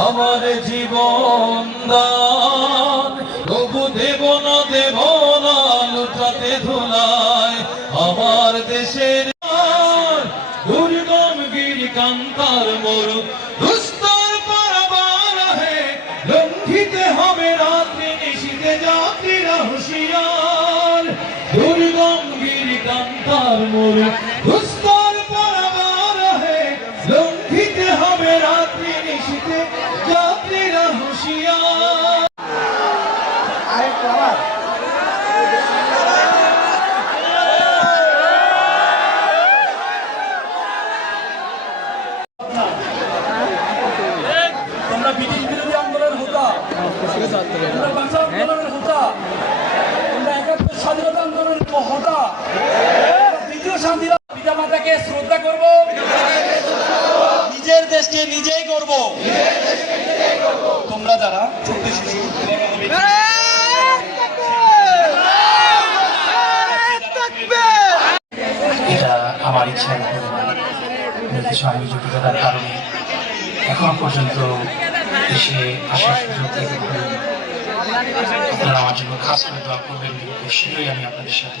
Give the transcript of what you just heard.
আমার জীবন দান। দেব না দেব না, লুটাতে ধুলায়। আমার দেশের দুর্গম গিরি কান্তার মরু হবে রাত্রি নিশীতে দুর্গম গিরি কান্তার মরু দুস্তর পারাবার হে। লঙ্ঘিতে হবে রাত্রি নিশীতে, যাত্রীরা হুঁশিয়ার। তোমরা ব্রিটিশ বিরোধী আন্দোলনের হোতা তোমরা একাত্তর স্বাধীনতা আন্দোলনের হোতা দ্বিতীয় শান্তি পিতা মাতাকে শ্রদ্ধা করব। নিজের দেশকে নিজেই করব। তোমরা যারা ছোট্ট শিশু এটা আমার উপরে কিছু জটিলতার কারণে এখন পর্যন্ত দেশে আসার সুযোগ থেকে আপনারা আমার জন্য খাস করে দোয়া করবেন। খুব শীঘ্রই আমি আপনাদের সাথে